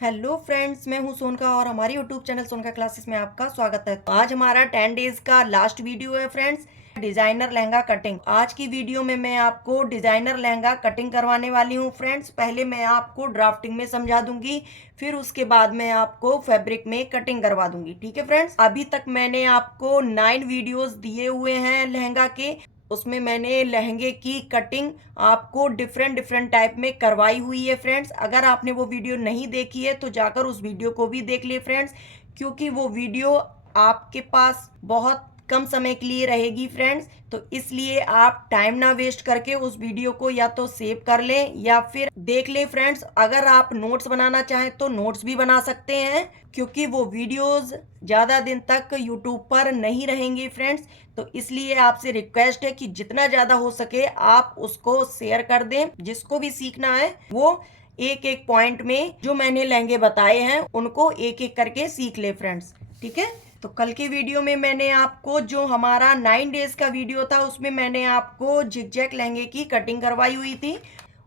Hello friends, मैं हूं सोनका और हमारी यूट्यूब चैनल सोनका क्लासेस में आपका स्वागत है। तो आज हमारा 10 डेज का लास्ट वीडियो है फ्रेंड्स, डिजाइनर लहंगा कटिंग। आज की वीडियो में मैं आपको डिजाइनर लहंगा कटिंग करवाने वाली हूं फ्रेंड्स। पहले मैं आपको ड्राफ्टिंग में समझा दूंगी, फिर उसके बाद मैं आपको फैब्रिक में कटिंग करवा दूंगी। ठीक है फ्रेंड्स, अभी तक मैंने आपको 9 वीडियोस दिए हुए हैं लहंगा के। उसमें मैंने लहंगे की कटिंग आपको डिफरेंट डिफरेंट टाइप में करवाई हुई है फ्रेंड्स। अगर आपने वो वीडियो नहीं देखी है तो जाकर उस वीडियो को भी देख लिए फ्रेंड्स, क्योंकि वो वीडियो आपके पास बहुत कम समय के लिए रहेगी फ्रेंड्स। तो इसलिए आप टाइम ना वेस्ट करके उस वीडियो को या तो सेव कर लें या फिर देख लें फ्रेंड्स। अगर आप नोट्स बनाना चाहें तो नोट्स भी बना सकते हैं, क्योंकि वो वीडियोस ज़्यादा दिन तक यूट्यूब पर नहीं रहेंगे फ्रेंड्स। तो इसलिए आपसे रिक्वेस्ट है कि जितना ज़्यादा हो सके आप उसको शेयर कर दें। जिसको भी सीखना है वो एक एक पॉइंट में जो मैंने लहंगे बताए हैं उनको एक एक करके सीख ले फ्रेंड्स। ठीक है, तो कल के वीडियो में मैंने आपको जो हमारा 9 डेज का वीडियो था उसमें मैंने आपको जिगजैग लहंगे की कटिंग करवाई हुई थी।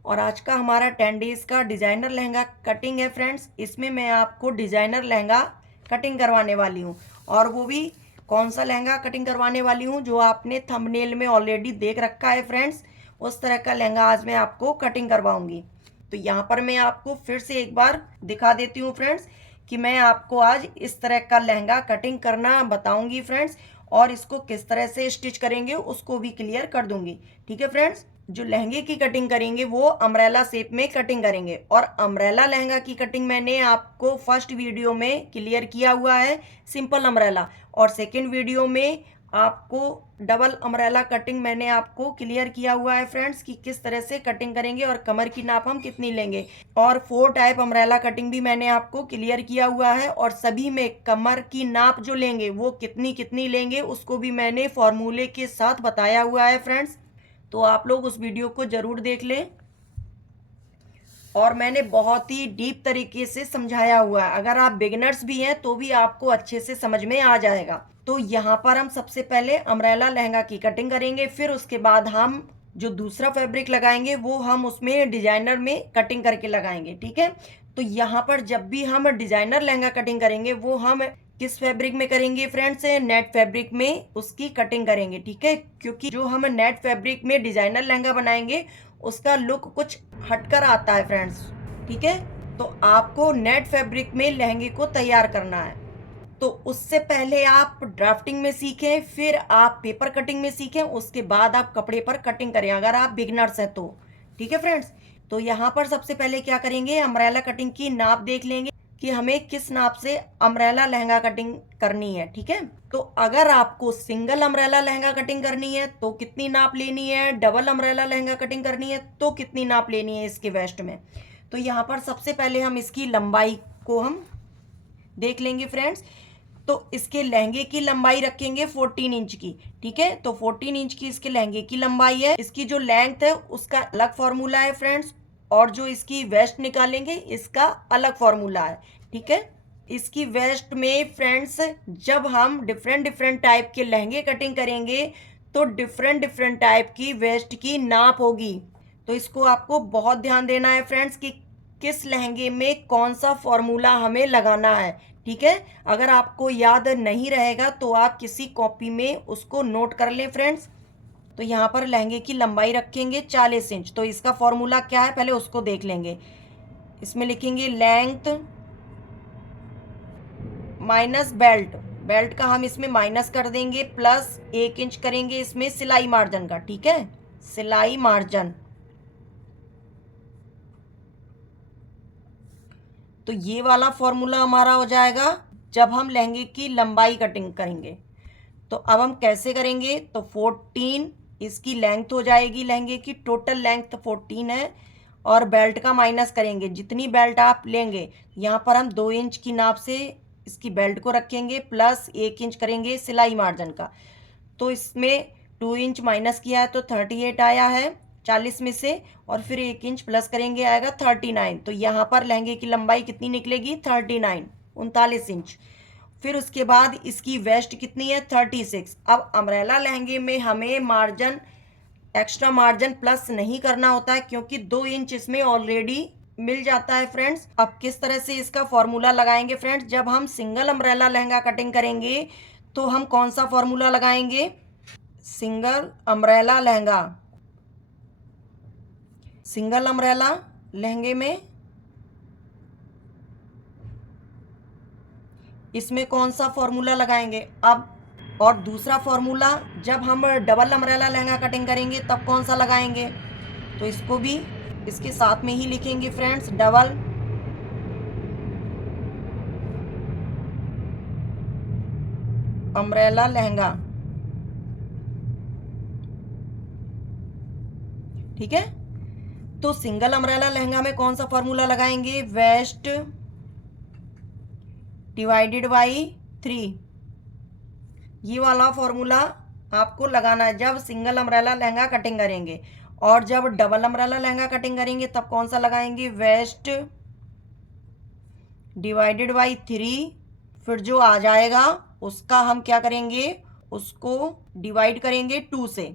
और आज का हमारा 10 डेज का डिज़ाइनर लहंगा कटिंग है फ्रेंड्स। इसमें मैं आपको डिज़ाइनर लहंगा कटिंग करवाने वाली हूँ, और वो भी कौन सा लहंगा कटिंग करवाने वाली हूँ जो आपने थंबनेल में ऑलरेडी देख रखा है फ्रेंड्स। उस तरह का लहंगा आज मैं आपको कटिंग करवाऊंगी। तो यहाँ पर मैं आपको फिर से एक बार दिखा देती हूँ फ्रेंड्स कि मैं आपको आज इस तरह का लहंगा कटिंग करना बताऊंगी फ्रेंड्स, और इसको किस तरह से स्टिच करेंगे उसको भी क्लियर कर दूंगी। ठीक है फ्रेंड्स, जो लहंगे की कटिंग करेंगे वो अम्ब्रेला शेप में कटिंग करेंगे, और अम्ब्रेला लहंगा की कटिंग मैंने आपको फर्स्ट वीडियो में क्लियर किया हुआ है, सिंपल अम्ब्रेला। और सेकंड वीडियो में आपको डबल अम्ब्रेला कटिंग मैंने आपको क्लियर किया हुआ है फ्रेंड्स कि किस तरह से कटिंग करेंगे और कमर की नाप हम कितनी लेंगे। और 4 टाइप अम्ब्रेला कटिंग भी मैंने आपको क्लियर किया हुआ है, और सभी में कमर की नाप जो लेंगे वो कितनी कितनी लेंगे उसको भी मैंने फॉर्मूले के साथ बताया हुआ है फ्रेंड्स। तो आप लोग उस वीडियो को जरूर देख लें, और मैंने बहुत ही डीप तरीके से समझाया हुआ है। अगर आप बिगिनर्स भी हैं तो भी आपको अच्छे से समझ में आ जाएगा। तो यहाँ पर हम सबसे पहले अम्ब्रेला लहंगा की कटिंग करेंगे, फिर उसके बाद हम जो दूसरा फैब्रिक लगाएंगे वो हम उसमें डिजाइनर में कटिंग करके लगाएंगे। ठीक है, तो यहाँ पर जब भी हम डिजाइनर लहंगा कटिंग करेंगे वो हम किस फैब्रिक में करेंगे फ्रेंड्स, नेट फैब्रिक में उसकी कटिंग करेंगे। ठीक है, क्योंकि जो हम नेट फैब्रिक में डिजाइनर लहंगा बनाएंगे उसका लुक कुछ हटकर आता है फ्रेंड्स। ठीक है, तो आपको नेट फैब्रिक में लहंगे को तैयार करना है। तो उससे पहले आप ड्राफ्टिंग में सीखें, फिर आप पेपर कटिंग में सीखें, उसके बाद आप कपड़े पर कटिंग करें अगर आप बिगनर्स हैं तो। ठीक है फ्रेंड्स, तो यहाँ पर सबसे पहले क्या करेंगे, अम्ब्रेला कटिंग की नाप देख लेंगे कि हमें किस नाप से अम्ब्रेला लहंगा कटिंग करनी है। ठीक है, तो अगर आपको सिंगल अम्ब्रेला लहंगा कटिंग करनी है तो कितनी नाप लेनी है, डबल अम्ब्रेला लहंगा कटिंग करनी है तो कितनी नाप लेनी है इसके वेस्ट में। तो यहाँ पर सबसे पहले हम इसकी लंबाई को हम देख लेंगे फ्रेंड्स। तो इसके लहंगे की लंबाई रखेंगे 14 इंच की। ठीक है, तो 14 इंच की इसके लहंगे की लंबाई है। इसकी जो लेंथ है उसका अलग फॉर्मूला है फ्रेंड्स, और जो इसकी वेस्ट निकालेंगे इसका अलग फॉर्मूला है। ठीक है, इसकी वेस्ट में फ्रेंड्स जब हम डिफरेंट डिफरेंट टाइप के लहंगे कटिंग करेंगे तो डिफरेंट डिफरेंट टाइप की वेस्ट की नाप होगी। तो इसको आपको बहुत ध्यान देना है फ्रेंड्स कि किस लहंगे में कौन सा फॉर्मूला हमें लगाना है। ठीक है, अगर आपको याद नहीं रहेगा तो आप किसी कॉपी में उसको नोट कर लें फ्रेंड्स। तो यहाँ पर लहंगे की लंबाई रखेंगे 40 इंच। तो इसका फॉर्मूला क्या है पहले उसको देख लेंगे। इसमें लिखेंगे लेंथ माइनस बेल्ट, बेल्ट का हम इसमें माइनस कर देंगे, प्लस 1 इंच करेंगे इसमें सिलाई मार्जिन का। ठीक है, सिलाई मार्जिन। तो ये वाला फॉर्मूला हमारा हो जाएगा जब हम लहंगे की लंबाई कटिंग करेंगे। तो अब हम कैसे करेंगे, तो 14 इसकी लेंथ हो जाएगी, लहंगे की टोटल लेंथ 14 है, और बेल्ट का माइनस करेंगे जितनी बेल्ट आप लेंगे। यहाँ पर हम 2 इंच की नाप से इसकी बेल्ट को रखेंगे, प्लस 1 इंच करेंगे सिलाई मार्जिन का। तो इसमें 2 इंच माइनस किया है तो 38 आया है 40 में से, और फिर 1 इंच प्लस करेंगे आएगा 39। तो यहाँ पर लहंगे की लंबाई कितनी निकलेगी, 39, 39 इंच। फिर उसके बाद इसकी वेस्ट कितनी है, 36। अब अम्ब्रेला लहंगे में हमें मार्जिन एक्स्ट्रा मार्जिन प्लस नहीं करना होता है, क्योंकि 2 इंच इसमें ऑलरेडी मिल जाता है फ्रेंड्स। अब किस तरह से इसका फॉर्मूला लगाएंगे फ्रेंड्स, जब हम सिंगल अम्ब्रेला लहंगा कटिंग करेंगे तो हम कौन सा फॉर्मूला लगाएंगे, single umbrella lehenga, single umbrella लहंगे में इसमें कौन सा फॉर्मूला लगाएंगे। अब और दूसरा फॉर्मूला जब हम डबल अम्ब्रेला लहंगा कटिंग करेंगे तब कौन सा लगाएंगे, तो इसको भी इसके साथ में ही लिखेंगे फ्रेंड्स, डबल अम्ब्रेला लहंगा। ठीक है, तो सिंगल अम्ब्रेला लहंगा में कौन सा फॉर्मूला लगाएंगे, वेस्ट डिवाइडेड बाई 3, ये वाला फॉर्मूला आपको लगाना है जब सिंगल अम्ब्रेला लहंगा कटिंग करेंगे। और जब डबल अम्ब्रेला लहंगा कटिंग करेंगे तब कौन सा लगाएंगे, वेस्ट डिवाइडेड बाई 3, फिर जो आ जाएगा उसका हम क्या करेंगे, उसको डिवाइड करेंगे 2 से।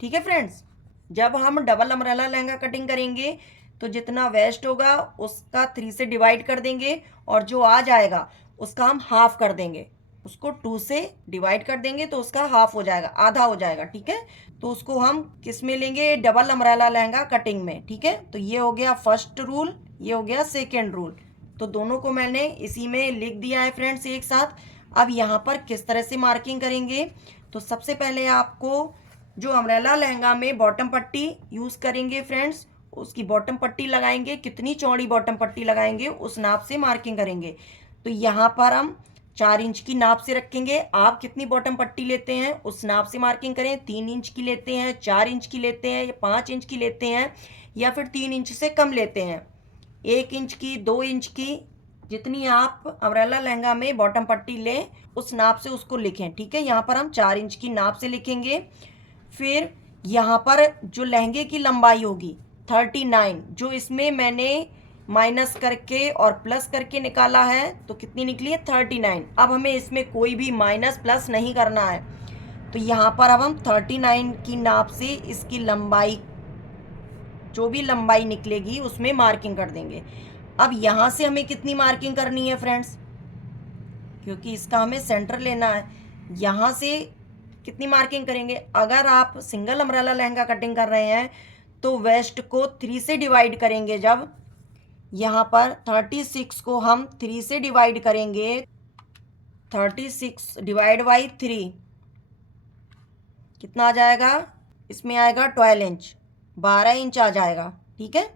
ठीक है फ्रेंड्स, जब हम डबल अम्ब्रेला लहंगा कटिंग करेंगे तो जितना वेस्ट होगा उसका 3 से डिवाइड कर देंगे और जो आ जाएगा उसका हम हाफ कर देंगे, उसको 2 से डिवाइड कर देंगे तो उसका हाफ हो जाएगा, आधा हो जाएगा। ठीक है, तो उसको हम किस में लेंगे, डबल अम्ब्रेला लहंगा कटिंग में। ठीक है, तो ये हो गया फर्स्ट रूल, ये हो गया सेकेंड रूल, तो दोनों को मैंने इसी में लिख दिया है फ्रेंड्स एक साथ। अब यहाँ पर किस तरह से मार्किंग करेंगे, तो सबसे पहले आपको जो अम्ब्रेला लहंगा में बॉटम पट्टी यूज़ करेंगे फ्रेंड्स, उसकी बॉटम पट्टी लगाएंगे, कितनी चौड़ी बॉटम पट्टी लगाएंगे उस नाप से मार्किंग करेंगे। तो यहाँ पर हम 4 इंच की नाप से रखेंगे, आप कितनी बॉटम पट्टी लेते हैं उस नाप से मार्किंग करें, 3 इंच की लेते हैं, 4 इंच की लेते हैं, या 5 इंच की लेते हैं, या फिर 3 इंच से कम लेते हैं, 1 इंच की, 2 इंच की, जितनी आप अम्ब्रेला लहंगा में बॉटम पट्टी लें उस नाप से उसको लिखें। ठीक है, यहाँ पर हम 4 इंच की नाप से लिखेंगे। फिर यहाँ पर जो लहंगे की लंबाई होगी 39, जो इसमें मैंने माइनस करके और प्लस करके निकाला है, तो कितनी निकली है 39। अब हमें इसमें कोई भी माइनस प्लस नहीं करना है, तो यहाँ पर अब हम 39 की नाप से इसकी लंबाई, जो भी लंबाई निकलेगी उसमें मार्किंग कर देंगे। अब यहाँ से हमें कितनी मार्किंग करनी है फ्रेंड्स, क्योंकि इसका हमें सेंटर लेना है, यहाँ से कितनी मार्किंग करेंगे। अगर आप सिंगल अम्ब्रेला लहंगा कटिंग कर रहे हैं तो वेस्ट को 3 से डिवाइड करेंगे, जब यहाँ पर 36 को हम 3 से डिवाइड करेंगे, 36 डिवाइड बाई 3 कितना आ जाएगा, इसमें आएगा 12 इंच, 12 इंच आ जाएगा। ठीक है,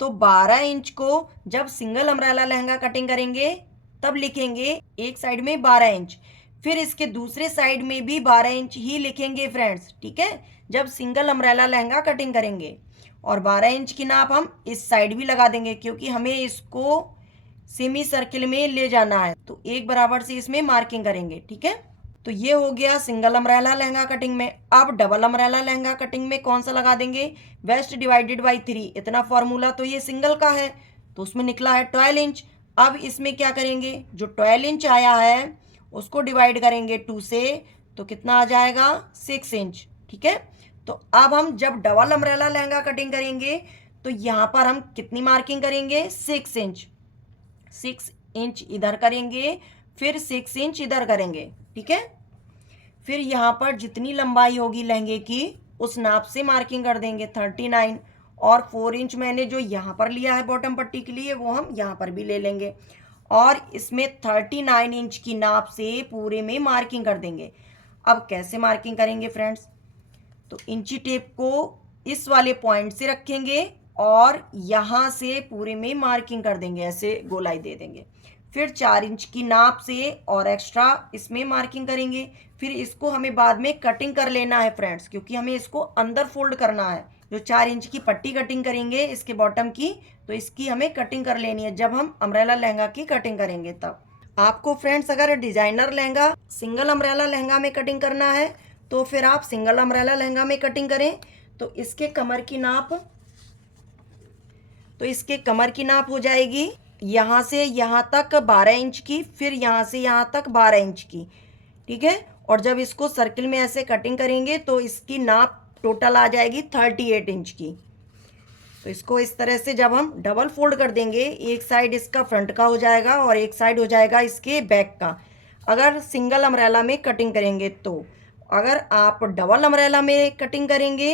तो 12 इंच को जब सिंगल अम्ब्रेला लहंगा कटिंग करेंगे तब लिखेंगे एक साइड में 12 इंच, फिर इसके दूसरे साइड में भी 12 इंच ही लिखेंगे फ्रेंड्स। ठीक है, जब सिंगल अम्ब्रेला लहंगा कटिंग करेंगे, और 12 इंच की नाप हम इस साइड भी लगा देंगे क्योंकि हमें इसको सेमी सर्किल में ले जाना है, तो एक बराबर से इसमें मार्किंग करेंगे। ठीक है, तो ये हो गया सिंगल अम्ब्रेला लहंगा कटिंग में। अब डबल अम्ब्रेला लहंगा कटिंग में कौन सा लगा देंगे, वेस्ट डिवाइडेड बाई 3, इतना फॉर्मूला तो ये सिंगल का है तो उसमें निकला है 12 इंच। अब इसमें क्या करेंगे, जो 12 इंच आया है उसको डिवाइड करेंगे 2 से, तो कितना आ जाएगा 6 इंच। ठीक है, तो अब हम जब डबल अम्ब्रेला लहंगा कटिंग करेंगे तो यहाँ पर हम कितनी मार्किंग करेंगे, 6 इंच, 6 इंच इधर करेंगे, फिर 6 इंच इधर करेंगे। ठीक है, फिर यहाँ पर जितनी लंबाई होगी लहंगे की उस नाप से मार्किंग कर देंगे 39, और 4 इंच मैंने जो यहाँ पर लिया है बॉटम पट्टी के लिए वो हम यहाँ पर भी ले लेंगे, और इसमें 39 इंच की नाप से पूरे में मार्किंग कर देंगे। अब कैसे मार्किंग करेंगे फ्रेंड्स, तो इंची टेप को इस वाले पॉइंट से रखेंगे और यहाँ से पूरे में मार्किंग कर देंगे, ऐसे गोलाई दे देंगे। फिर 4 इंच की नाप से और एक्स्ट्रा इसमें मार्किंग करेंगे। फिर इसको हमें बाद में कटिंग कर लेना है फ्रेंड्स, क्योंकि हमें इसको अंदर फोल्ड करना है। जो 4 इंच की पट्टी कटिंग करेंगे इसके बॉटम की, तो इसकी हमें कटिंग कर लेनी है जब हम अम्ब्रेला लहंगा की कटिंग करेंगे तब। आपको फ्रेंड्स अगर designer lehenga single umbrella lehenga में कटिंग करना है तो फिर आप सिंगल अम्ब्रेला लहंगा में कटिंग करें। तो इसके कमर की नाप हो जाएगी यहाँ से यहाँ तक 12 इंच की, फिर यहाँ से यहाँ तक 12 इंच की। ठीक है, और जब इसको सर्किल में ऐसे कटिंग करेंगे तो इसकी नाप टोटल आ जाएगी 38 इंच की। तो इसको इस तरह से जब हम डबल फोल्ड कर देंगे, एक साइड इसका फ्रंट का हो जाएगा और एक साइड हो जाएगा इसके बैक का, अगर सिंगल अम्ब्रेला में कटिंग करेंगे तो। अगर आप डबल अम्ब्रेला में कटिंग करेंगे,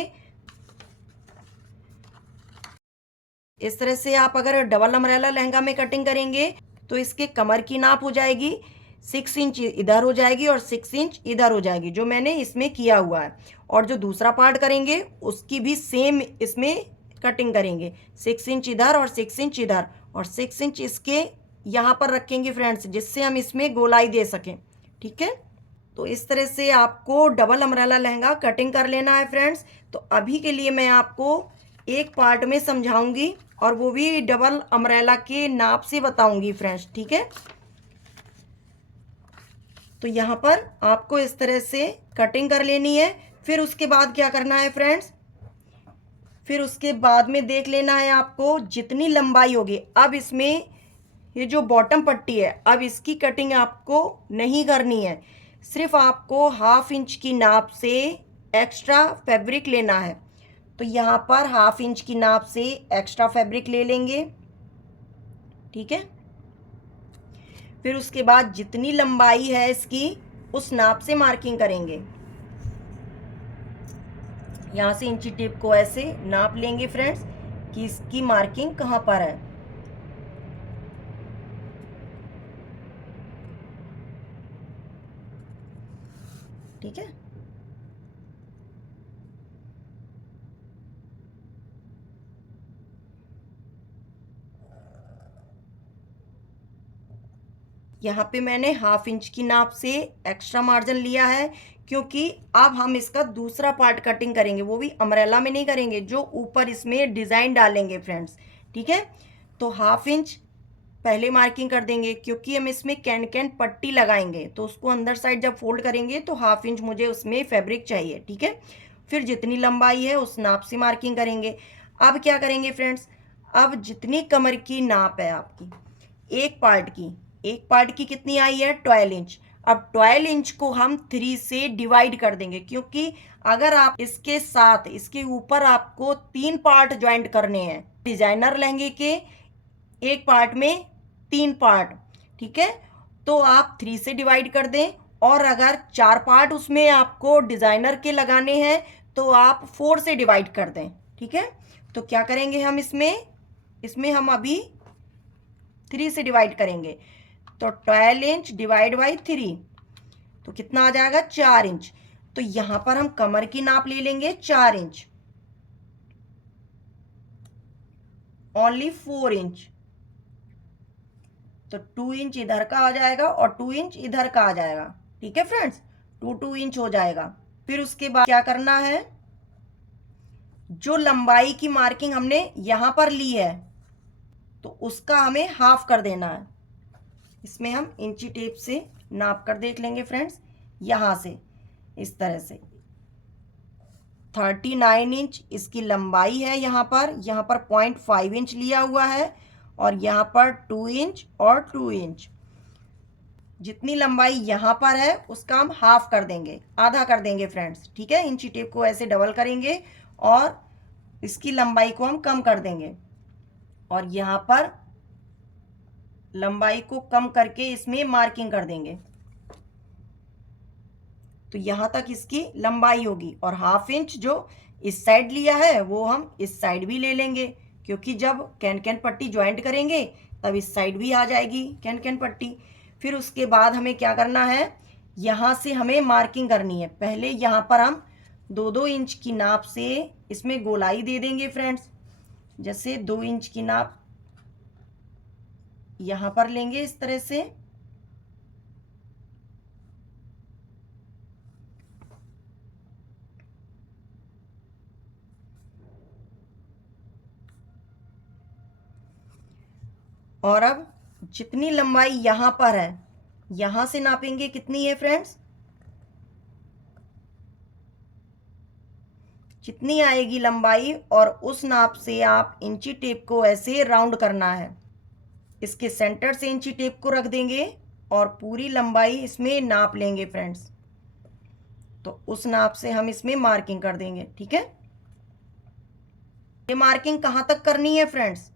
इस तरह से आप अगर डबल अम्ब्रेला लहंगा में कटिंग करेंगे तो इसके कमर की नाप हो जाएगी 6 इंच इधर हो जाएगी और 6 इंच इधर हो जाएगी, जो मैंने इसमें किया हुआ है। और जो दूसरा पार्ट करेंगे उसकी भी सेम इसमें कटिंग करेंगे, 6 इंच इधर और 6 इंच इधर और 6 इंच इसके यहाँ पर रखेंगे फ्रेंड्स, जिससे हम इसमें गोलाई दे सकें। ठीक है, तो इस तरह से आपको डबल अम्ब्रेला लहंगा कटिंग कर लेना है फ्रेंड्स। तो अभी के लिए मैं आपको एक पार्ट में समझाऊंगी और वो भी डबल अम्ब्रेला के नाप से बताऊंगी फ्रेंड्स। ठीक है, तो यहाँ पर आपको इस तरह से कटिंग कर लेनी है। फिर उसके बाद क्या करना है फ्रेंड्स, फिर उसके बाद में देख लेना है आपको जितनी लंबाई होगी। अब इसमें ये जो बॉटम पट्टी है, अब इसकी कटिंग आपको नहीं करनी है, सिर्फ आपको 1/2 इंच की नाप से एक्स्ट्रा फैब्रिक लेना है। तो यहाँ पर 1/2 इंच की नाप से एक्स्ट्रा फैब्रिक ले लेंगे। ठीक है, फिर उसके बाद जितनी लंबाई है इसकी उस नाप से मार्किंग करेंगे। यहाँ से इंची टेप को ऐसे नाप लेंगे फ्रेंड्स कि इसकी मार्किंग कहाँ पर है। ठीक है, यहाँ पे मैंने 1/2 इंच की नाप से एक्स्ट्रा मार्जिन लिया है, क्योंकि अब हम इसका दूसरा पार्ट कटिंग करेंगे, वो भी अम्ब्रेला में नहीं करेंगे, जो ऊपर इसमें डिज़ाइन डालेंगे फ्रेंड्स। ठीक है, तो 1/2 इंच पहले मार्किंग कर देंगे, क्योंकि हम इसमें कैन कैन पट्टी लगाएंगे, तो उसको अंदर साइड जब फोल्ड करेंगे तो 1/2 इंच मुझे उसमें फैब्रिक चाहिए। ठीक है, फिर जितनी लंबाई है उस नाप से मार्किंग करेंगे। अब क्या करेंगे फ्रेंड्स, अब जितनी कमर की नाप है आपकी एक पार्ट की कितनी आई है, 12 इंच। अब 12 इंच को हम 3 से डिवाइड कर देंगे, क्योंकि अगर आप इसके साथ इसके ऊपर आपको 3 पार्ट ज्वाइंट करने हैं, डिजाइनर लहंगे के एक पार्ट में 3 पार्ट। ठीक है, तो आप 3 से डिवाइड कर दें, और अगर 4 पार्ट उसमें आपको डिजाइनर के लगाने हैं तो आप 4 से डिवाइड कर दें। ठीक है, तो क्या करेंगे हम इसमें हम अभी 3 से डिवाइड करेंगे, तो 12 इंच डिवाइड बाई 3 तो कितना आ जाएगा, 4 इंच। तो यहां पर हम कमर की नाप ले लेंगे 4 इंच, ओनली 4 इंच, तो 2 इंच इधर का आ जाएगा और 2 इंच इधर का आ जाएगा। ठीक है फ्रेंड्स, 2 इंच हो जाएगा। फिर उसके बाद क्या करना है, जो लंबाई की मार्किंग हमने यहां पर ली है तो उसका हमें हाफ कर देना है। इसमें हम इंची टेप से नाप कर देख लेंगे फ्रेंड्स, यहां से इस तरह से 39 इंच इसकी लंबाई है। यहाँ पर 0.5 इंच लिया हुआ है और यहाँ पर 2 इंच और 2 इंच, जितनी लंबाई यहाँ पर है उसका हम हाफ कर देंगे, आधा कर देंगे फ्रेंड्स। ठीक है, इंची टेप को ऐसे डबल करेंगे और इसकी लंबाई को हम कम कर देंगे, और यहाँ पर लंबाई को कम करके इसमें मार्किंग कर देंगे। तो यहाँ तक इसकी लंबाई होगी, और 1/2 इंच जो इस साइड लिया है वो हम इस साइड भी ले लेंगे, क्योंकि जब कैन कैन पट्टी ज्वाइंट करेंगे तब इस साइड भी आ जाएगी कैन कैन पट्टी। फिर उसके बाद हमें क्या करना है, यहाँ से हमें मार्किंग करनी है। पहले यहाँ पर हम 2-2 इंच की नाप से इसमें गोलाई दे देंगे फ्रेंड्स। जैसे 2 इंच की नाप यहाँ पर लेंगे इस तरह से, और अब जितनी लंबाई यहाँ पर है यहाँ से नापेंगे, कितनी है फ्रेंड्स, जितनी आएगी लंबाई, और उस नाप से आप इंची टेप को ऐसे राउंड करना है। इसके सेंटर से इंची टेप को रख देंगे और पूरी लंबाई इसमें नाप लेंगे फ्रेंड्स। तो उस नाप से हम इसमें मार्किंग कर देंगे। ठीक है, ये मार्किंग कहाँ तक करनी है फ्रेंड्स,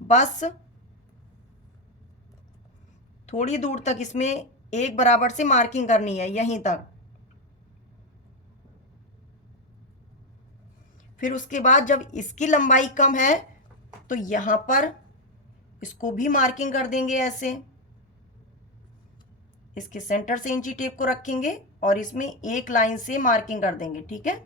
बस थोड़ी दूर तक इसमें एक बराबर से मार्किंग करनी है, यहीं तक। फिर उसके बाद जब इसकी लंबाई कम है तो यहां पर इसको भी मार्किंग कर देंगे ऐसे। इसके सेंटर से इंची टेप को रखेंगे और इसमें एक लाइन से मार्किंग कर देंगे, ठीक है।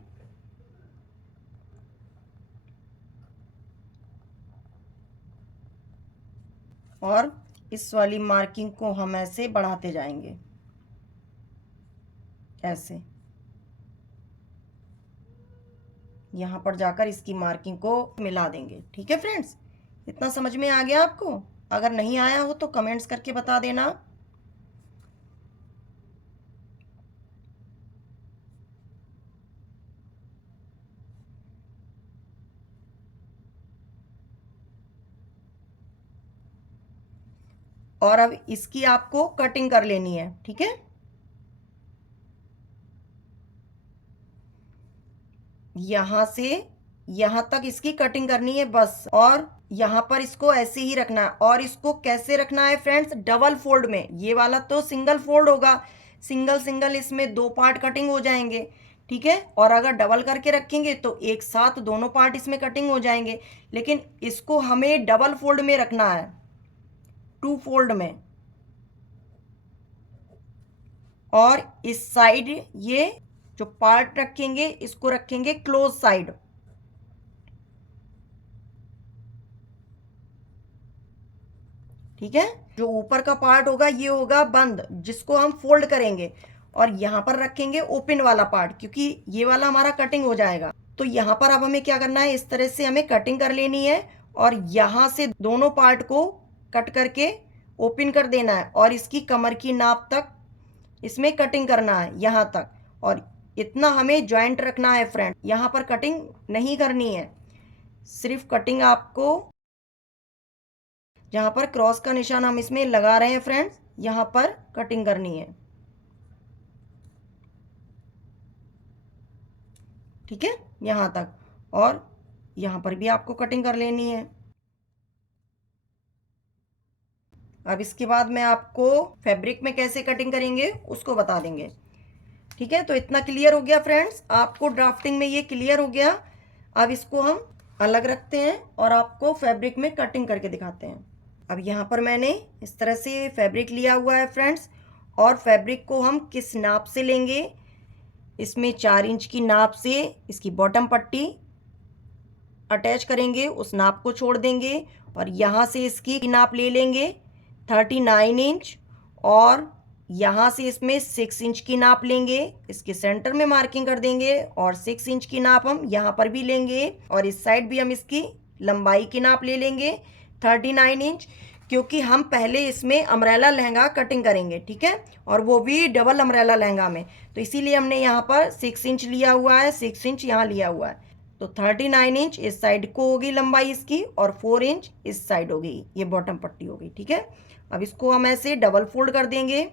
और इस वाली मार्किंग को हम ऐसे बढ़ाते जाएंगे, ऐसे यहां पर जाकर इसकी मार्किंग को मिला देंगे, ठीक है फ्रेंड्स। इतना समझ में आ गया आपको? अगर नहीं आया हो तो कमेंट्स करके बता देना। और अब इसकी आपको कटिंग कर लेनी है, ठीक है। यहां से यहां तक इसकी कटिंग करनी है बस। और यहां पर इसको ऐसे ही रखना है। और इसको कैसे रखना है फ्रेंड्स, डबल फोल्ड में। ये वाला तो सिंगल फोल्ड होगा, सिंगल सिंगल इसमें दो पार्ट कटिंग हो जाएंगे, ठीक है। और अगर डबल करके रखेंगे तो एक साथ दोनों पार्ट इसमें कटिंग हो जाएंगे। लेकिन इसको हमें डबल फोल्ड में रखना है, टू फोल्ड में। और इस साइड ये जो पार्ट रखेंगे इसको रखेंगे क्लोज साइड, ठीक है। जो ऊपर का पार्ट होगा ये होगा बंद, जिसको हम फोल्ड करेंगे। और यहां पर रखेंगे ओपन वाला पार्ट, क्योंकि ये वाला हमारा कटिंग हो जाएगा। तो यहां पर अब हमें क्या करना है, इस तरह से हमें कटिंग कर लेनी है। और यहां से दोनों पार्ट को कट करके ओपन कर देना है। और इसकी कमर की नाप तक इसमें कटिंग करना है, यहां तक। और इतना हमें जॉइंट रखना है फ्रेंड, यहां पर कटिंग नहीं करनी है। सिर्फ कटिंग आपको जहां पर क्रॉस का निशान हम इसमें लगा रहे हैं फ्रेंड्स, यहां पर कटिंग करनी है, ठीक है, यहां तक। और यहां पर भी आपको कटिंग कर लेनी है। अब इसके बाद मैं आपको फैब्रिक में कैसे कटिंग करेंगे उसको बता देंगे, ठीक है। तो इतना क्लियर हो गया फ्रेंड्स, आपको ड्राफ्टिंग में ये क्लियर हो गया। अब इसको हम अलग रखते हैं और आपको फैब्रिक में कटिंग करके दिखाते हैं। अब यहाँ पर मैंने इस तरह से फैब्रिक लिया हुआ है फ्रेंड्स। और फैब्रिक को हम किस नाप से लेंगे, इसमें 4 इंच की नाप से इसकी बॉटम पट्टी अटैच करेंगे, उस नाप को छोड़ देंगे। और यहाँ से इसकी नाप ले लेंगे 39 इंच। और यहाँ से इसमें 6 इंच की नाप लेंगे, इसके सेंटर में मार्किंग कर देंगे। और 6 इंच की नाप हम यहाँ पर भी लेंगे। और इस साइड भी हम इसकी लंबाई की नाप ले लेंगे 39 इंच, क्योंकि हम पहले इसमें अम्ब्रेला लहंगा कटिंग करेंगे, ठीक है। और वो भी डबल अम्ब्रेला लहंगा में, तो इसीलिए हमने यहाँ पर 6 इंच लिया हुआ है, 6 इंच यहाँ लिया हुआ है। तो 39 इंच इस साइड को होगी लंबाई इसकी, और 4 इंच इस साइड होगी, ये बॉटम पट्टी होगी, ठीक है। अब इसको हम ऐसे डबल फोल्ड कर देंगे,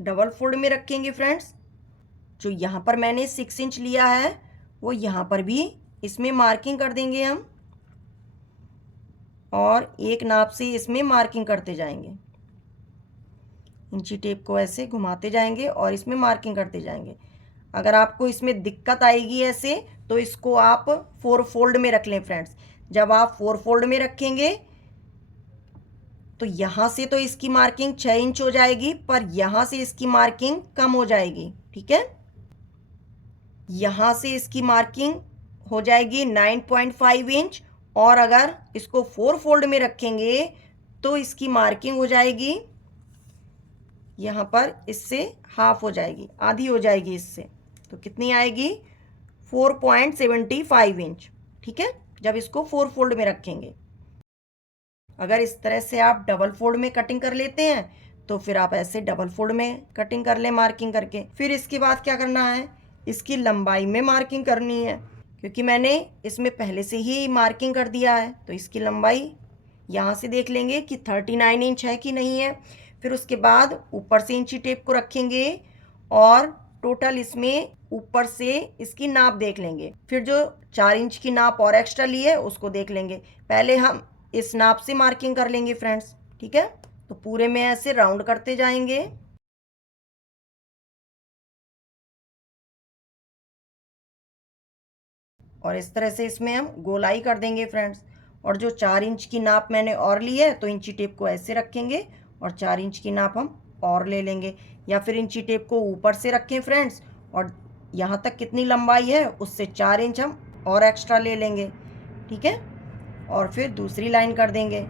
डबल फोल्ड में रखेंगे फ्रेंड्स। जो यहाँ पर मैंने 6 इंच लिया है वो यहाँ पर भी इसमें मार्किंग कर देंगे हम। और एक नाप से इसमें मार्किंग करते जाएंगे, इंची टेप को ऐसे घुमाते जाएंगे और इसमें मार्किंग करते जाएंगे। अगर आपको इसमें दिक्कत आएगी ऐसे, तो इसको आप 4 फोल्ड में रख लें फ्रेंड्स। जब आप 4 फोल्ड में रखेंगे तो यहाँ से तो इसकी मार्किंग 6 इंच हो जाएगी, पर यहाँ से इसकी मार्किंग कम हो जाएगी, ठीक है। यहाँ से इसकी मार्किंग हो जाएगी 9.5 इंच। और अगर इसको 4 फोल्ड में रखेंगे तो इसकी मार्किंग हो जाएगी यहाँ पर, इससे हाफ हो जाएगी, आधी हो जाएगी इससे। तो कितनी आएगी, 4.75 इंच, ठीक है, जब इसको 4 फोल्ड में रखेंगे। अगर इस तरह से आप डबल फोल्ड में कटिंग कर लेते हैं तो फिर आप ऐसे डबल फोल्ड में कटिंग कर लें मार्किंग करके। फिर इसके बाद क्या करना है, इसकी लंबाई में मार्किंग करनी है, क्योंकि मैंने इसमें पहले से ही मार्किंग कर दिया है। तो इसकी लंबाई यहाँ से देख लेंगे कि 39 इंच है कि नहीं है। फिर उसके बाद ऊपर से इंची टेप को रखेंगे और टोटल इसमें ऊपर से इसकी नाप देख लेंगे, फिर जो 4 इंच की नाप और एक्स्ट्रा ली है उसको देख लेंगे। पहले हम इस नाप से मार्किंग कर लेंगे फ्रेंड्स, ठीक है। तो पूरे में ऐसे राउंड करते जाएंगे। और इस तरह से इसमें हम गोलाई कर देंगे फ्रेंड्स। और जो 4 इंच की नाप मैंने और ली है तो इंची टेप को ऐसे रखेंगे और 4 इंच की नाप हम और ले लेंगे, या फिर इंची टेप को ऊपर से रखें फ्रेंड्स, और यहाँ तक कितनी लंबाई है उससे 4 इंच हम और एक्स्ट्रा ले लेंगे, ठीक है। और फिर दूसरी लाइन कर देंगे।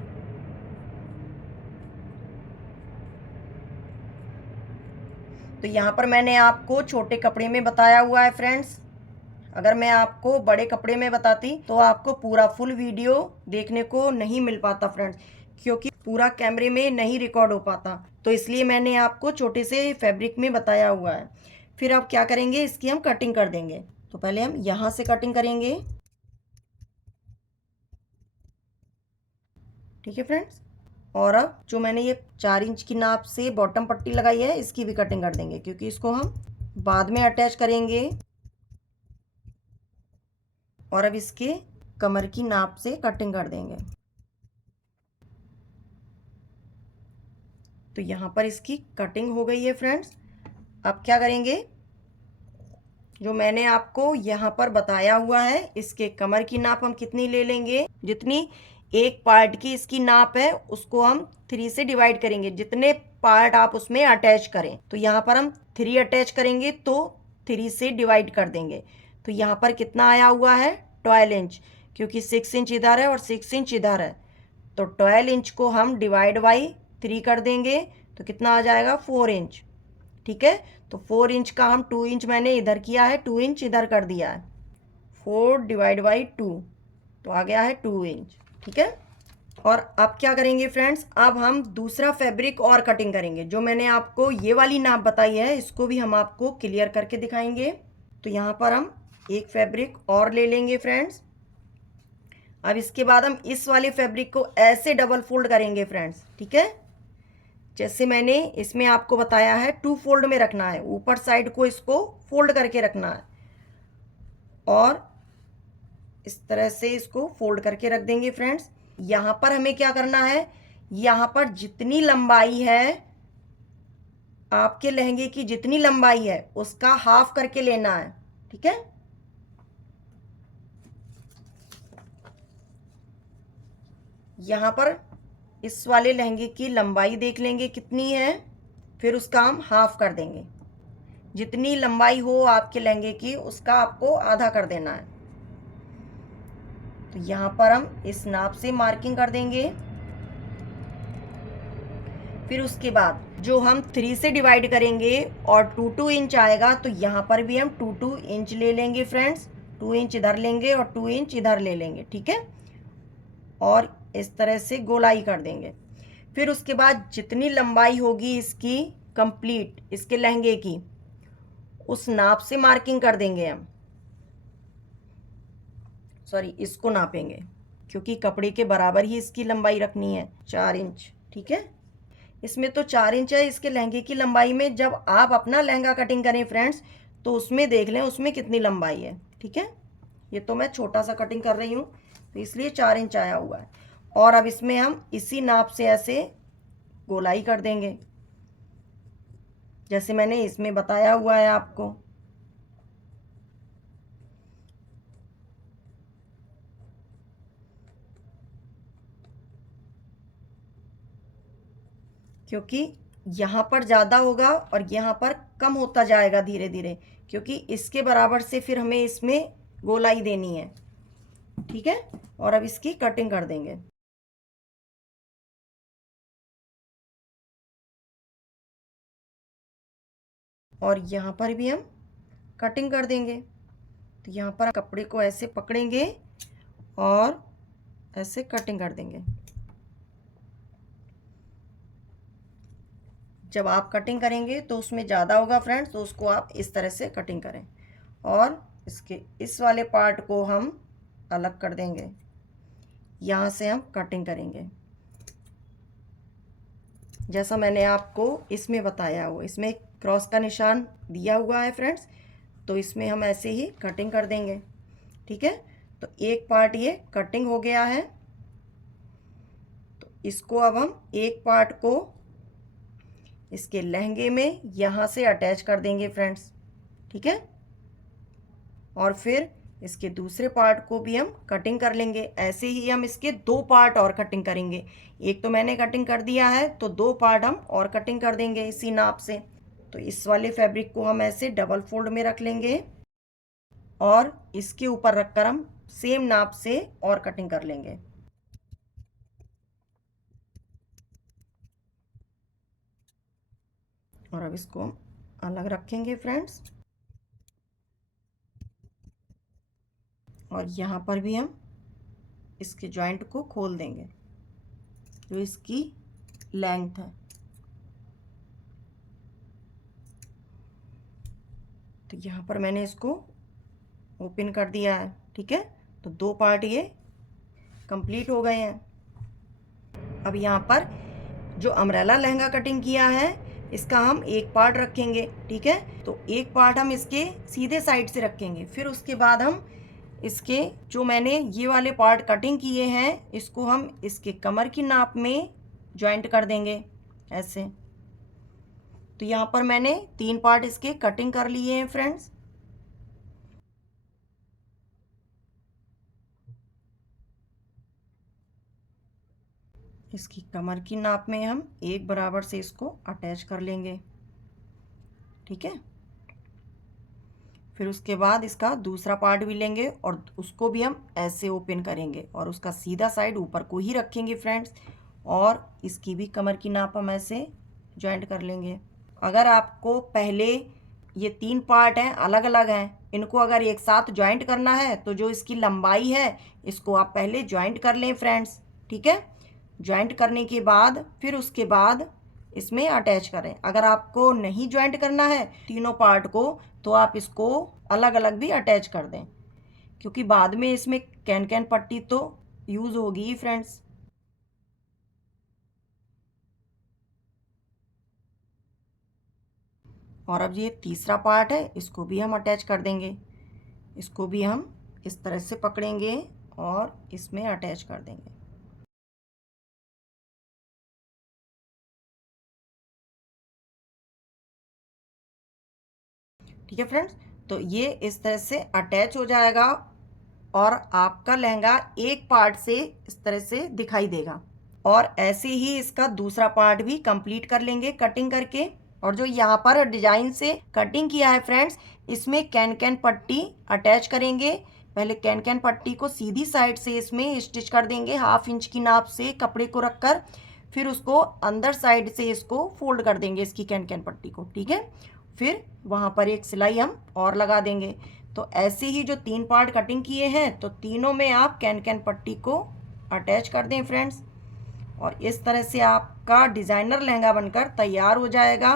तो यहाँ पर मैंने आपको छोटे कपड़े में बताया हुआ है फ्रेंड्स। अगर मैं आपको बड़े कपड़े में बताती तो आपको पूरा फुल वीडियो देखने को नहीं मिल पाता फ्रेंड्स, क्योंकि पूरा कैमरे में नहीं रिकॉर्ड हो पाता। तो इसलिए मैंने आपको छोटे से फैब्रिक में बताया हुआ है। फिर अब क्या करेंगे, इसकी हम कटिंग कर देंगे। तो पहले हम यहाँ से कटिंग करेंगे, ठीक है फ्रेंड्स। और अब जो मैंने ये 4 इंच की नाप से बॉटम पट्टी लगाई है इसकी भी कटिंग कर देंगे, क्योंकि इसको हम बाद में अटैच करेंगे। और अब इसके कमर की नाप से कटिंग कर देंगे। तो यहाँ पर इसकी कटिंग हो गई है फ्रेंड्स। अब क्या करेंगे, जो मैंने आपको यहाँ पर बताया हुआ है इसके कमर की नाप हम कितनी ले लेंगे, जितनी एक पार्ट की इसकी नाप है उसको हम 3 से डिवाइड करेंगे, जितने पार्ट आप उसमें अटैच करें। तो यहाँ पर हम 3 अटैच करेंगे तो 3 से डिवाइड कर देंगे। तो यहाँ पर कितना आया हुआ है, 12 इंच, क्योंकि 6 इंच इधर है और 6 इंच इधर है। तो 12 इंच को हम डिवाइड बाई 3 कर देंगे तो कितना आ जाएगा, 4 इंच, ठीक है। तो 4 इंच का हम 2 इंच मैंने इधर किया है, 2 इंच इधर कर दिया है। 4 डिवाइड बाई 2 तो आ गया है 2 इंच, ठीक है। और अब क्या करेंगे फ्रेंड्स, अब हम दूसरा फैब्रिक और कटिंग करेंगे। जो मैंने आपको ये वाली नाप बताई है इसको भी हम आपको क्लियर करके दिखाएंगे। तो यहाँ पर हम एक फैब्रिक और ले लेंगे फ्रेंड्स। अब इसके बाद हम इस वाले फैब्रिक को ऐसे डबल फोल्ड करेंगे फ्रेंड्स, ठीक है। जैसे मैंने इसमें आपको बताया है 2 फोल्ड में रखना है, ऊपर साइड को इसको फोल्ड करके रखना है और इस तरह से इसको फोल्ड करके रख देंगे फ्रेंड्स। यहाँ पर हमें क्या करना है, यहाँ पर जितनी लंबाई है आपके लहंगे की, जितनी लंबाई है उसका हाफ करके लेना है, ठीक है। यहाँ पर इस वाले लहंगे की लंबाई देख लेंगे कितनी है, फिर उसका हम हाफ कर देंगे। जितनी लंबाई हो आपके लहंगे की उसका आपको आधा कर देना है। तो यहाँ पर हम इस नाप से मार्किंग कर देंगे। फिर उसके बाद जो हम 3 से डिवाइड करेंगे और 2 इंच आएगा तो यहाँ पर भी हम 2 इंच ले लेंगे फ्रेंड्स। 2 इंच इधर लेंगे और 2 इंच इधर ले लेंगे, ठीक है। और इस तरह से गोलाई कर देंगे। फिर उसके बाद जितनी लंबाई होगी इसकी कंप्लीट, इसके लहंगे की, उस नाप से मार्किंग कर देंगे हम। सॉरी, इसको नापेंगे क्योंकि कपड़े के बराबर ही इसकी लंबाई रखनी है, 4 इंच, ठीक है। इसमें तो 4 इंच है इसके लहंगे की लंबाई में। जब आप अपना लहंगा कटिंग करें फ्रेंड्स तो उसमें देख लें उसमें कितनी लंबाई है, ठीक है। ये तो मैं छोटा सा कटिंग कर रही हूँ तो इसलिए 4 इंच आया हुआ है। और अब इसमें हम इसी नाप से ऐसे गोलाई कर देंगे जैसे मैंने इसमें बताया हुआ है आपको। क्योंकि यहाँ पर ज़्यादा होगा और यहाँ पर कम होता जाएगा धीरे धीरे, क्योंकि इसके बराबर से फिर हमें इसमें गोलाई देनी है, ठीक है। और अब इसकी कटिंग कर देंगे। और यहाँ पर भी हम कटिंग कर देंगे। तो यहाँ पर कपड़े को ऐसे पकड़ेंगे और ऐसे कटिंग कर देंगे। जब आप कटिंग करेंगे तो उसमें ज़्यादा होगा फ्रेंड्स, तो उसको आप इस तरह से कटिंग करें। और इसके इस वाले पार्ट को हम अलग कर देंगे, यहाँ से हम कटिंग करेंगे जैसा मैंने आपको इसमें बताया हो। इसमें क्रॉस का निशान दिया हुआ है फ्रेंड्स, तो इसमें हम ऐसे ही कटिंग कर देंगे। ठीक है, तो एक पार्ट ये कटिंग हो गया है। तो इसको अब हम एक पार्ट को इसके लहंगे में यहाँ से अटैच कर देंगे फ्रेंड्स। ठीक है, और फिर इसके दूसरे पार्ट को भी हम कटिंग कर लेंगे। ऐसे ही हम इसके दो पार्ट और कटिंग करेंगे। एक तो मैंने कटिंग कर दिया है, तो दो पार्ट हम और कटिंग कर देंगे इसी नाप से। तो इस वाले फैब्रिक को हम ऐसे डबल फोल्ड में रख लेंगे और इसके ऊपर रखकर हम सेम नाप से और कटिंग कर लेंगे। और अब इसको हम अलग रखेंगे फ्रेंड्स, और यहाँ पर भी हम इसके जॉइंट को खोल देंगे जो इसकी लेंथ है। तो यहाँ पर मैंने इसको ओपन कर दिया है। ठीक है, तो दो पार्ट ये कंप्लीट हो गए हैं। अब यहाँ पर जो अम्ब्रेला लहंगा कटिंग किया है इसका हम एक पार्ट रखेंगे। ठीक है, तो एक पार्ट हम इसके सीधे साइड से रखेंगे, फिर उसके बाद हम इसके जो मैंने ये वाले पार्ट कटिंग किए हैं इसको हम इसके कमर की नाप में जॉइंट कर देंगे ऐसे। तो यहाँ पर मैंने तीन पार्ट इसके कटिंग कर लिए हैं फ्रेंड्स। इसकी कमर की नाप में हम एक बराबर से इसको अटैच कर लेंगे। ठीक है, फिर उसके बाद इसका दूसरा पार्ट भी लेंगे और उसको भी हम ऐसे ओपन करेंगे और उसका सीधा साइड ऊपर को ही रखेंगे फ्रेंड्स, और इसकी भी कमर की नाप हम ऐसे जॉइंट कर लेंगे। अगर आपको पहले ये तीन पार्ट हैं अलग अलग हैं, इनको अगर एक साथ जॉइंट करना है तो जो इसकी लंबाई है इसको आप पहले जॉइंट कर लें फ्रेंड्स। ठीक है, जॉइंट करने के बाद फिर उसके बाद इसमें अटैच करें। अगर आपको नहीं जॉइंट करना है तीनों पार्ट को तो आप इसको अलग अलग भी अटैच कर दें, क्योंकि बाद में इसमें कैन पट्टी तो यूज़ होगी ही फ्रेंड्स। और अब ये तीसरा पार्ट है इसको भी हम अटैच कर देंगे। इसको भी हम इस तरह से पकड़ेंगे और इसमें अटैच कर देंगे। ठीक है फ्रेंड्स, तो ये इस तरह से अटैच हो जाएगा और आपका लहंगा एक पार्ट से इस तरह से दिखाई देगा। और ऐसे ही इसका दूसरा पार्ट भी कंप्लीट कर लेंगे कटिंग करके। और जो यहाँ पर डिजाइन से कटिंग किया है फ्रेंड्स, इसमें कैन पट्टी अटैच करेंगे। पहले कैन पट्टी को सीधी साइड से इसमें स्टिच कर देंगे 1/2 इंच की नाप से कपड़े को रखकर, फिर उसको अंदर साइड से इसको फोल्ड कर देंगे इसकी कैन पट्टी को। ठीक है, फिर वहाँ पर एक सिलाई हम और लगा देंगे। तो ऐसे ही जो तीन पार्ट कटिंग किए हैं तो तीनों में आप कैन पट्टी को अटैच कर दें फ्रेंड्स, और इस तरह से आपका डिज़ाइनर लहंगा बनकर तैयार हो जाएगा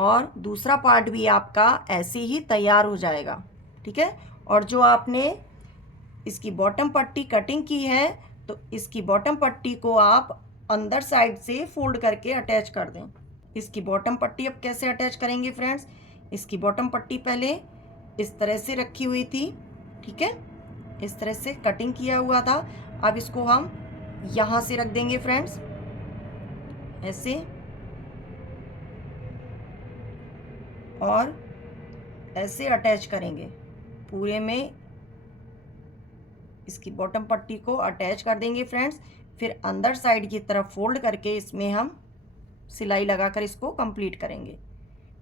और दूसरा पार्ट भी आपका ऐसे ही तैयार हो जाएगा। ठीक है, और जो आपने इसकी बॉटम पट्टी कटिंग की है तो इसकी बॉटम पट्टी को आप अंदर साइड से फोल्ड करके अटैच कर दें। इसकी बॉटम पट्टी अब कैसे अटैच करेंगे फ्रेंड्स, इसकी बॉटम पट्टी पहले इस तरह से रखी हुई थी। ठीक है, इस तरह से कटिंग किया हुआ था। अब इसको हम यहाँ से रख देंगे फ्रेंड्स ऐसे, और ऐसे अटैच करेंगे पूरे में। इसकी बॉटम पट्टी को अटैच कर देंगे फ्रेंड्स, फिर अंदर साइड की तरफ फोल्ड करके इसमें हम सिलाई लगाकर इसको कंप्लीट करेंगे।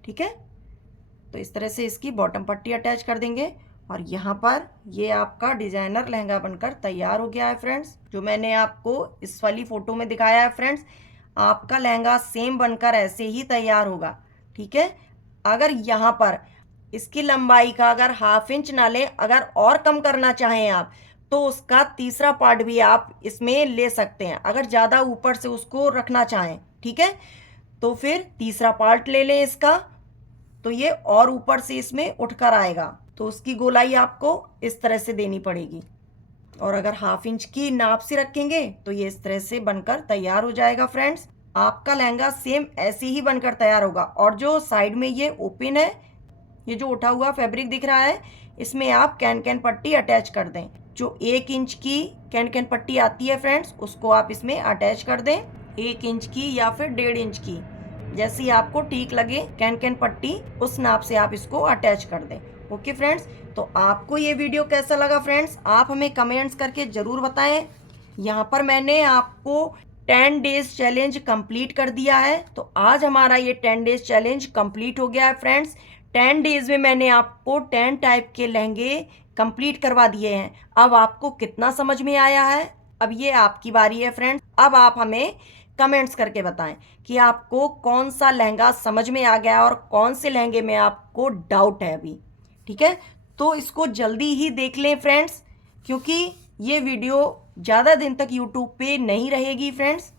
ठीक है, तो इस तरह से इसकी बॉटम पट्टी अटैच कर देंगे और यहाँ पर ये आपका डिज़ाइनर लहंगा बनकर तैयार हो गया है फ्रेंड्स। जो मैंने आपको इस वाली फ़ोटो में दिखाया है फ्रेंड्स, आपका लहंगा सेम बनकर ऐसे ही तैयार होगा। ठीक है, अगर यहाँ पर इसकी लंबाई का अगर 1/2 इंच ना लें, अगर और कम करना चाहें आप तो उसका तीसरा पार्ट भी आप इसमें ले सकते हैं, अगर ज़्यादा ऊपर से उसको रखना चाहें। ठीक है, तो फिर तीसरा पार्ट ले लें इसका, तो ये और ऊपर से इसमें उठकर आएगा, तो उसकी गोलाई आपको इस तरह से देनी पड़ेगी। और अगर 1/2 इंच की नाप से रखेंगे तो ये इस तरह से बनकर तैयार हो जाएगा फ्रेंड्स। आपका लहंगा सेम ऐसे ही बनकर तैयार होगा। और जो साइड में ये ओपन है, ये जो उठा हुआ फैब्रिक दिख रहा है, इसमें आप कैन कैन पट्टी अटैच कर दें। जो 1 इंच की कैन कैन पट्टी आती है फ्रेंड्स, उसको आप इसमें अटैच कर दें। 1 इंच की या फिर 1.5 इंच की, जैसी आपको ठीक लगे कैन कैन पट्टी, उस नाप से आप इसको अटैच कर दें। ओके फ्रेंड्स, तो आपको ये वीडियो कैसा लगा फ्रेंड्स, आप हमें कमेंट्स करके ज़रूर बताएं। यहाँ पर मैंने आपको 10 डेज चैलेंज कंप्लीट कर दिया है। तो आज हमारा ये 10 डेज चैलेंज कंप्लीट हो गया है फ्रेंड्स। 10 डेज में मैंने आपको 10 टाइप के लहंगे कंप्लीट करवा दिए हैं। अब आपको कितना समझ में आया है, अब ये आपकी बारी है फ्रेंड्स। अब आप हमें कमेंट्स करके बताएं कि आपको कौन सा लहंगा समझ में आ गया और कौन से लहंगे में आपको डाउट है अभी। ठीक है, तो इसको जल्दी ही देख लें फ्रेंड्स, क्योंकि ये वीडियो ज़्यादा दिन तक यूट्यूब पे नहीं रहेगी फ्रेंड्स।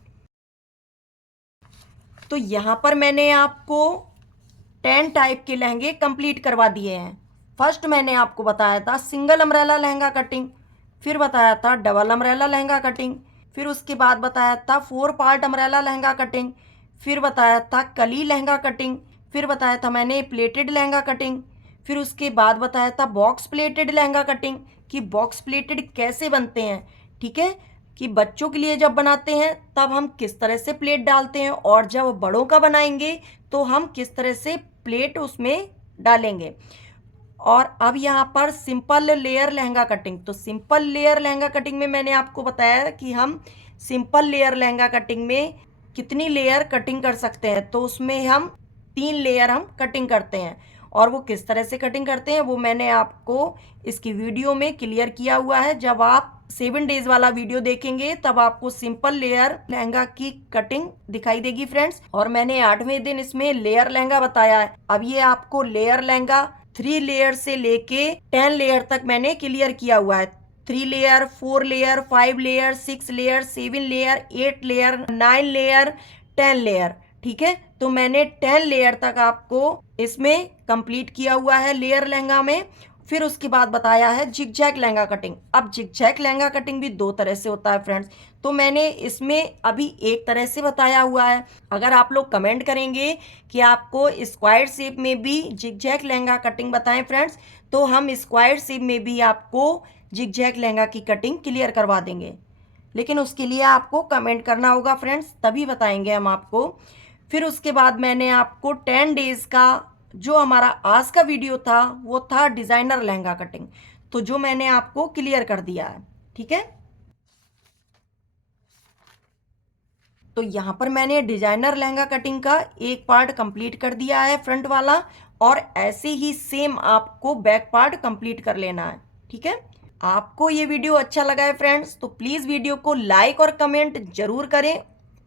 तो यहाँ पर मैंने आपको 10 टाइप के लहंगे कंप्लीट करवा दिए हैं। फर्स्ट मैंने आपको बताया था सिंगल अम्ब्रेला लहंगा कटिंग, फिर बताया था डबल अम्ब्रेला लहंगा कटिंग, फिर उसके बाद बताया था 4 पार्ट अम्ब्रेला लहंगा कटिंग, फिर बताया था कली लहंगा कटिंग, फिर बताया था मैंने प्लेटेड लहंगा कटिंग, फिर उसके बाद बताया था बॉक्स प्लेटेड लहंगा कटिंग कि बॉक्स प्लेटेड कैसे बनते हैं। ठीक है, कि बच्चों के लिए जब बनाते हैं तब हम किस तरह से प्लेट डालते हैं, और जब बड़ों का बनाएंगे तो हम किस तरह से प्लेट उसमें डालेंगे। और अब यहाँ पर सिंपल लेयर लहंगा कटिंग, तो सिंपल लेयर लहंगा कटिंग में मैंने आपको बताया कि हम सिंपल लेयर लहंगा कटिंग में कितनी लेयर कटिंग कर सकते हैं। तो उसमें हम 3 लेयर हम कटिंग करते हैं, और वो किस तरह से कटिंग करते हैं वो मैंने आपको इसकी वीडियो में क्लियर किया हुआ है। जब आप 7 डेज वाला वीडियो देखेंगे तब आपको सिंपल लेयर लहंगा की कटिंग दिखाई देगी फ्रेंड्स। और मैंने 8वें दिन इसमें लेयर लहंगा बताया है। अब ये आपको लेयर लहंगा 3 लेयर से लेके 10 लेयर तक मैंने क्लियर किया हुआ है। 3 layer, 4 layer, 5 layer, 6 layer, 7 layer, 8 layer, 9 layer, 10 layer. ठीक है, तो मैंने 10 लेयर तक आपको इसमें कंप्लीट किया हुआ है लेयर लहंगा में। फिर उसके बाद बताया है जिगजैग लहंगा कटिंग। अब जिगजैग लहंगा कटिंग भी 2 तरह से होता है फ्रेंड्स, तो मैंने इसमें अभी एक तरह से बताया हुआ है। अगर आप लोग कमेंट करेंगे कि आपको स्क्वायर शेप में भी जिगजैग लहंगा कटिंग बताएं फ्रेंड्स, तो हम स्क्वायर शेप में भी आपको जिगजैग लहंगा की कटिंग क्लियर करवा देंगे। लेकिन उसके लिए आपको कमेंट करना होगा फ्रेंड्स, तभी बताएंगे हम आपको। फिर उसके बाद मैंने आपको 10 डेज का जो हमारा आज का वीडियो था वो था डिज़ाइनर लहंगा कटिंग, तो जो मैंने आपको क्लियर कर दिया है। ठीक है, तो यहाँ पर मैंने डिज़ाइनर लहंगा कटिंग का एक पार्ट कंप्लीट कर दिया है फ्रंट वाला, और ऐसे ही सेम आपको बैक पार्ट कंप्लीट कर लेना है। ठीक है, आपको ये वीडियो अच्छा लगा है फ्रेंड्स तो प्लीज़ वीडियो को लाइक और कमेंट जरूर करें,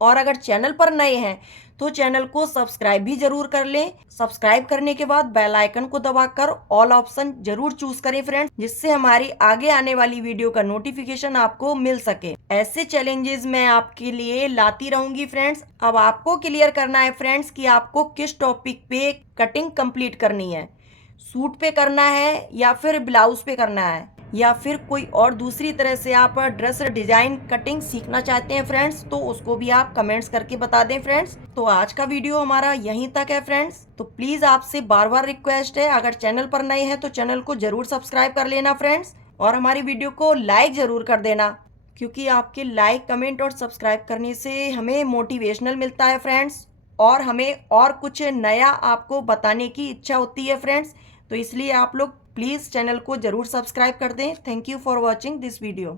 और अगर चैनल पर नए हैं तो चैनल को सब्सक्राइब भी जरूर कर लें। सब्सक्राइब करने के बाद बेल आइकन को दबाकर ऑल ऑप्शन जरूर चूज करें फ्रेंड्स, जिससे हमारी आगे आने वाली वीडियो का नोटिफिकेशन आपको मिल सके। ऐसे चैलेंजेस मैं आपके लिए लाती रहूंगी फ्रेंड्स। अब आपको क्लियर करना है फ्रेंड्स कि आपको किस टॉपिक पे कटिंग कंप्लीट करनी है, सूट पे करना है या फिर ब्लाउज पे करना है, या फिर कोई और दूसरी तरह से आप ड्रेस डिजाइन कटिंग सीखना चाहते हैं फ्रेंड्स, तो उसको भी आप कमेंट्स करके बता दें फ्रेंड्स। तो आज का वीडियो हमारा यहीं तक है फ्रेंड्स। तो प्लीज़ आपसे बार बार रिक्वेस्ट है, अगर चैनल पर नए हैं तो चैनल को जरूर सब्सक्राइब कर लेना फ्रेंड्स, और हमारी वीडियो को लाइक ज़रूर कर देना, क्योंकि आपके लाइक, कमेंट और सब्सक्राइब करने से हमें मोटिवेशनल मिलता है फ्रेंड्स, और हमें और कुछ नया आपको बताने की इच्छा होती है फ्रेंड्स। तो इसलिए आप लोग प्लीज़ चैनल को ज़रूर सब्सक्राइब कर दें। Thank you for watching this video.